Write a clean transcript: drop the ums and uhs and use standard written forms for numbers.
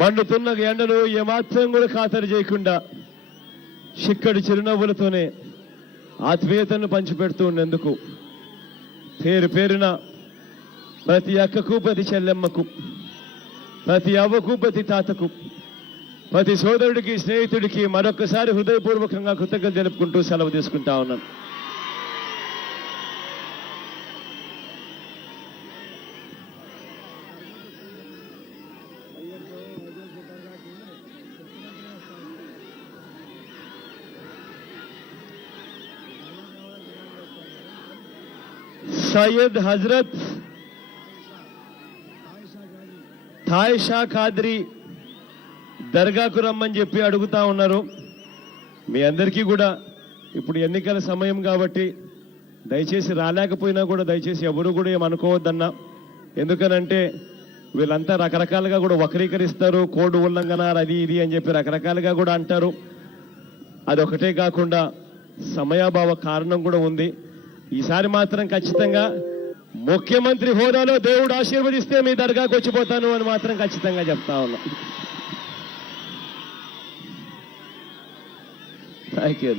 మండుతున్న ఎండలు ఏమాత్రం కూడా ఖాతరు చేయకుండా చిక్కడి చిరునవ్వులతోనే ఆత్మీయతను పంచిపెడుతూ ఉండేందుకు పేరు పేరున ప్రతి అక్కకు, ప్రతి చెల్లెమ్మకు, ప్రతి అవ్వకు, ప్రతి తాతకు, ప్రతి సోదరుడికి, స్నేహితుడికి మరొకసారి హృదయపూర్వకంగా కృతజ్ఞతలు తెలుపుకుంటూ సెలవు తీసుకుంటా ఉన్నాను. సయ్యద్ హజరత్ తాయిషా ఖాద్రీ దర్గాకు రమ్మని చెప్పి అడుగుతా ఉన్నారు. మీ అందరికీ కూడా ఇప్పుడు ఎన్నికల సమయం కాబట్టి దయచేసి రాలేకపోయినా కూడా దయచేసి ఎవరు కూడా ఏమనుకోవద్దన్నా. ఎందుకనంటే వీళ్ళంతా రకరకాలుగా కూడా వక్రీకరిస్తారు. కోడ్ ఉల్లంఘన అది ఇది అని చెప్పి రకరకాలుగా కూడా అంటారు. అదొకటే కాకుండా సమయాభావ కారణం కూడా ఉంది. ఈసారి మాత్రం ఖచ్చితంగా ముఖ్యమంత్రి హోదాలో దేవుడు ఆశీర్వదిస్తే మీ దర్గాకు వచ్చిపోతాను అని మాత్రం ఖచ్చితంగా చెప్తా ఉన్నా. Thank you.